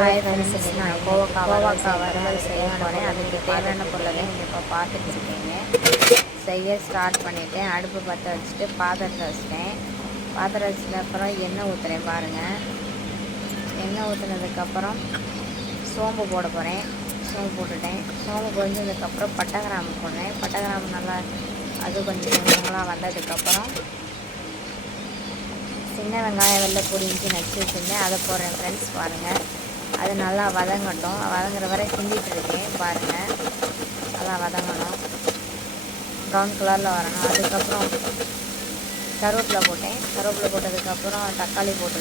Hi செஞ்சு நான் கோவக்காய் கோவக்காய் வறுவல் செய்ய போகிறேன் அதுக்கு தேவையான பொருளை நீங்கள் இப்போ பார்த்துட்டு இருக்கீங்க. செய்ய ஸ்டார்ட் பண்ணிவிட்டேன் அடுப்பு பற்ற வச்சுட்டு பாத்திரத்தை வச்சிட்டேன். பாத்திரம் வச்சதுக்கு அப்புறம் எண்ணெய் ஊற்றுறேன் பாருங்கள் எண்ணெய் ஊற்றுனதுக்கப்புறம் சோம்பு போட போகிறேன் சோம்பு போட்டுட்டேன். சோம்பு பொரிஞ்சதுக்கப்புறம் பட்டை கிராம்பு போடுறேன். பட்டை கிராம்பு நல்லா அது கொஞ்சம் கொஞ்சங்களாக வந்ததுக்கப்புறம் சின்ன வெங்காயம் வெள்ளை பொடி இஞ்சி நச்சு வச்சுருந்தேன். அதை போடுறேன் ஃப்ரெண்ட்ஸ் பாருங்கள் அது நல்லா வதங்கட்டும். வதங்குற வரை கிண்டிட்டு இருக்கேன் பாருங்கள் நல்லா வதங்கணும். ப்ரௌன் கலரில் வரணும். அதுக்கப்புறம் கருவேப்பிலை போட்டேன். கருவேப்பிலை போட்டதுக்கப்புறம் தக்காளி போட்டு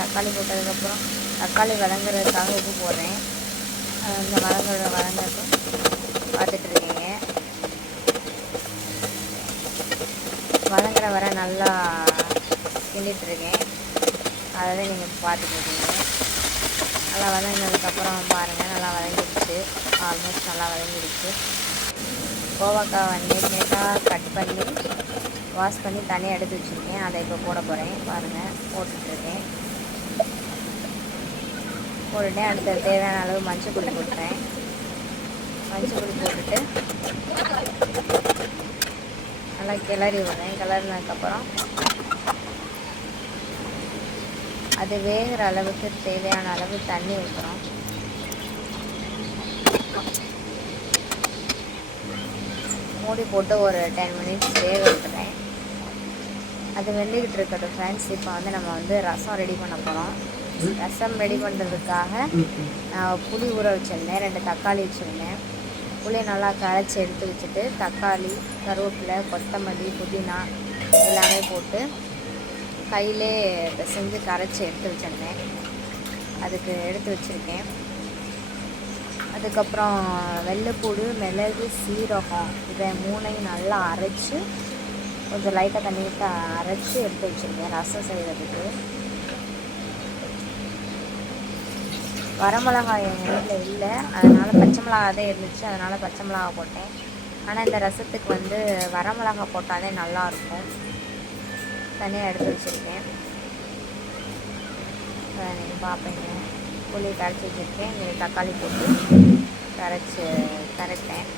தக்காளி போட்டதுக்கப்புறம் தக்காளி வதங்குறதுக்காக உப்பு போடுறேன். இந்த வதங்குற வதங்கட்டும் பார்த்துட்டு இருக்கீங்க வதங்குற வரை நல்லா கிண்டிட்டு இருக்கேன் அதை நீங்கள் பார்த்துட்டு இருக்கீங்க நல்லா வதங்கினதுக்கப்புறம் பாருங்கள் நல்லா வதங்கிடுச்சு. ஆல்மோஸ்ட் நல்லா வதங்கிடுச்சு. கோவாக்காய் வந்து நேட்டாக கட் பண்ணி வாஷ் பண்ணி தனியாக எடுத்து வச்சுருக்கேன். அதை இப்போ போட போகிறேன் பாருங்கள் போட்டுட்ருக்கேன். போட்டுட்டேன். அடுத்த தேவையான அளவு மஞ்சள் பொடி போட்டுறேன் மஞ்சள் பொடி போட்டுட்டு நல்லா கிளறி விடுறேன். கிளறினதுக்கப்புறம் அது வேகிற அளவுக்கு தேவையான அளவு தண்ணி ஊற்றுறோம் மூடி போட்டு ஒரு டென் மினிட்ஸ் வேக விட்டுறேன். அது வெந்துக்கிட்டு இருக்கட்டும் ஃப்ரெண்ட்ஸ் இப்போ வந்து நம்ம வந்து ரசம் ரெடி பண்ண போகிறோம் ரசம் ரெடி பண்ணுறதுக்காக நான் புளி ஊற வச்சுருந்தேன். ரெண்டு தக்காளி வச்சுருந்தேன். புளியை நல்லா கரைச்சி எடுத்து வச்சுட்டு தக்காளி கருவேப்பிலை கொத்தமல்லி புதினா எல்லாமே போட்டு கையிலே செஞ்சு கரைச்சி எடுத்து வச்சிருந்தேன். அதுக்கு எடுத்து வச்சுருக்கேன். அதுக்கப்புறம் வெள்ளைப்பூடு மிளகு சீரகம் இதை மூணையும் நல்லா அரைச்சி கொஞ்சம் லைட்டாக தண்ணிட்டு அரைச்சி எடுத்து வச்சுருக்கேன் ரசம் செய்கிறதுக்கு வரமிளகாய் எங்கள் வீட்டில் இல்லை. அதனால் பச்சை மிளகா தான் இருந்துச்சு. அதனால் பச்சை மிளகா போட்டேன். ஆனால் இந்த ரசத்துக்கு வந்து வரமிளகா போட்டாலே நல்லாயிருக்கும் தனியாக எடுத்து வச்சுருக்கேன். நீங்கள் பார்ப்பீங்க புளி கரைச்சி வச்சுருக்கேன். இங்கே தக்காளி போட்டு கரைச்சி கரைப்பேன்.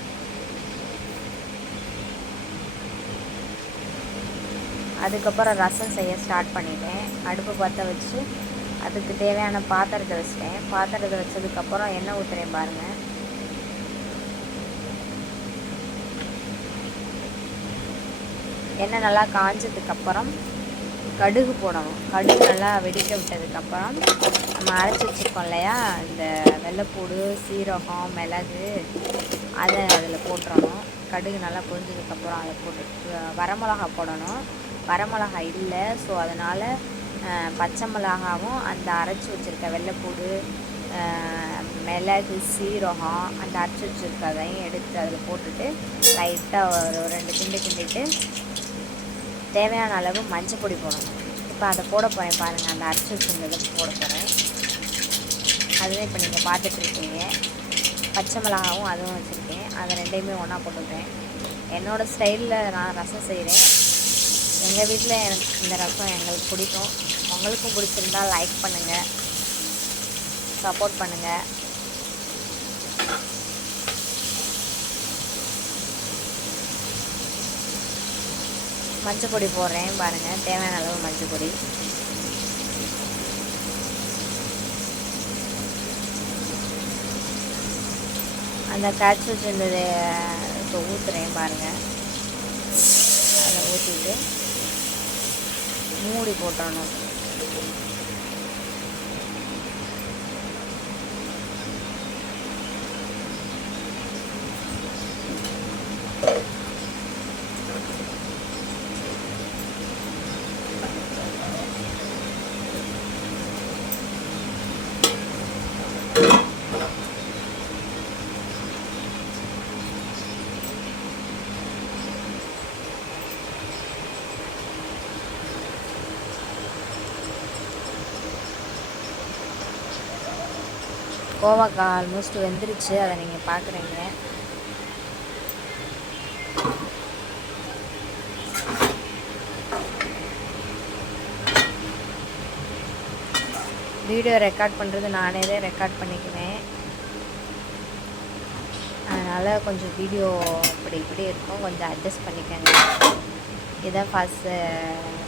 அதுக்கப்புறம் ரசம் செய்ய ஸ்டார்ட் பண்ணிட்டேன். அடுப்பு பற்ற வச்சு அதுக்கு தேவையான பாத்திரத்தை வச்சிட்டேன். பாத்திரத்தை வச்சதுக்கப்புறம் எண்ணெய் ஊற்றுறேன் பாருங்கள் எண்ணெய் நல்லா காஞ்சதுக்கப்புறம் கடுகு போடணும். கடுகு நல்லா வெடிக்க விட்டதுக்கப்புறம் நம்ம அரைச்சி வச்சுருக்கோம் இல்லையா? இந்த வெள்ளைப்பூடு சீரகம் மிளகு அதை அதில் போட்டுறணும். கடுகு நல்லா பொரிஞ்சதுக்கப்புறம் அதை போட்டு வரமிளகா போடணும். வரமிளகா இல்லை ஸோ அதனால் பச்சை மிளகாவும் அந்த அரைச்சி வச்சுருக்க வெள்ளைப்பூடு மிளகு சீரகம் அந்த அரைச்சி வச்சுருக்கதையும் எடுத்து அதில் போட்டுட்டு லைட்டாக ஒரு ரெண்டு கிண்டு கிண்டிட்டு தேவையான அளவு மஞ்சள் பொடி போடணும். இப்போ அதை போட போகிறேன் பாருங்கள் அந்த அரைச்சி வச்சுருந்ததை போட போகிறேன் அதுவே இப்போ நீங்கள் பார்த்துட்ருக்கீங்க. பச்சை மிளகாவும் அதுவும் வச்சுருக்கேன். அதை ரெண்டையுமே ஒன்றா போட்டுக்கிறேன். என்னோடய ஸ்டைலில் நான் ரசம் செய்கிறேன் எங்கள் வீட்டில் எனக்கு இந்த ரசம் எங்களுக்கு பிடிக்கும். உங்களுக்கும் பிடிச்சிருந்தா லைக் பண்ணுங்கள் சப்போர்ட் பண்ணுங்கள் மஞ்சள் பொடி போடுறேன் பாருங்கள் தேவையான அளவு மஞ்சள் பொடி அந்த காய்ச்சி வச்சுருந்தது இப்போ ஊற்றுறேன் பாருங்கள் அதை ஊற்றிட்டு மூடி போட்டுறணும். கோவாக்காய் ஆல்மோஸ்ட் வெந்துருச்சு. அதை நீங்கள் பார்க்குறீங்க வீடியோ ரெக்கார்ட் பண்ணுறது நானே தான் ரெக்கார்ட் பண்ணிக்குவேன். அதனால் கொஞ்சம் வீடியோ இப்படி இப்படி இருக்கும். கொஞ்சம் அட்ஜஸ்ட் பண்ணிக்கோங்க. இதான் ஃபஸ்ட்டு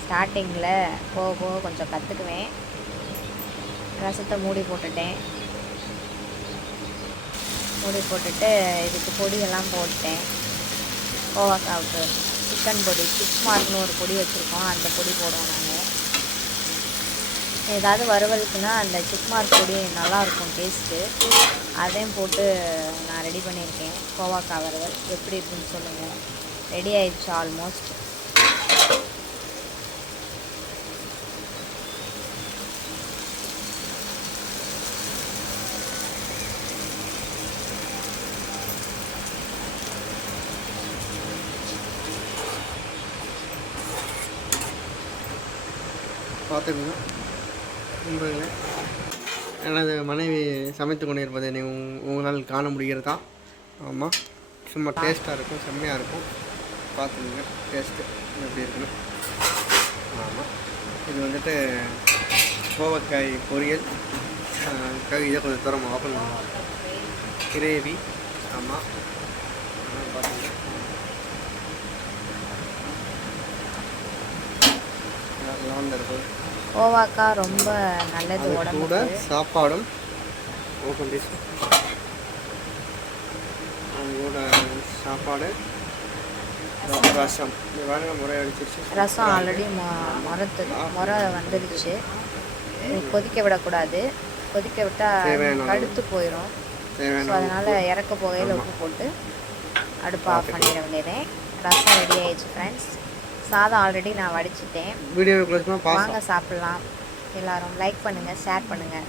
ஸ்டார்டிங்கில் போக போக கொஞ்சம் கற்றுக்குவேன் ரசத்தை மூடி போட்டுட்டேன். மூடி போட்டுட்டு இதுக்கு பொடியெல்லாம் போட்டேன். கோவாக்காவுக்கு சிக்கன் பொடி சிக்ஸ் மார்க்னு ஒரு பொடி வச்சுருக்கோம். அந்த பொடி போடுவோம் நாங்கள் ஏதாவது வறுவலுக்குன்னா அந்த சிக்மார்க் பொடி நல்லாயிருக்கும் டேஸ்ட்டு. அதையும் போட்டு நான் ரெடி பண்ணியிருக்கேன். கோவாக்கா வறுவல். எப்படி இருக்குன்னு சொல்லுங்கள் ரெடி ஆயிடுச்சு ஆல்மோஸ்ட். பார்த்துக்குங்க. நண்பர்களே எனது மனைவி சமைத்து கொண்டு இருப்பதை நீ உங்களால் காண முடிகிறதா? ஆமாம் சும்மா டேஸ்ட்டாக இருக்கும் செம்மையாக இருக்கும். பார்த்துக்குங்க டேஸ்ட்டு எப்படி இருக்குன்னு. ஆமாம் இது வந்துட்டு கோவக்காய் பொரியல். இதை கொஞ்சம் தூரம் ஓப்பன் கிரேவி. ஆமாம் பார்த்துங்க லெவனில் கோவாக்காய் ரொம்ப நல்லது உடம்புக்கு. சாப்பாடும் ஓப்பன் டிஷ் சாப்பாடு. ரசம். ரசம். ஆல்ரெடி முறத்து முறை வந்துடுச்சு கொதிக்க விடக்கூடாது. கொதிக்க விட்டால். கடுத்து போயிடும் ஸோ அதனால் இறக்க போகையில் உப்பு போட்டு அடுப்பு ஆஃப் பண்ணிட வேண்டியதேன் ரசம் ரெடி ஆயிடுச்சு ஃப்ரெண்ட்ஸ் சாதம் ஆல்ரெடி நான் வடிச்சிட்டேன். வீடியோ வாங்க சாப்பிட்லாம். எல்லாரும் லைக் பண்ணுங்கள் ஷேர் பண்ணுங்கள்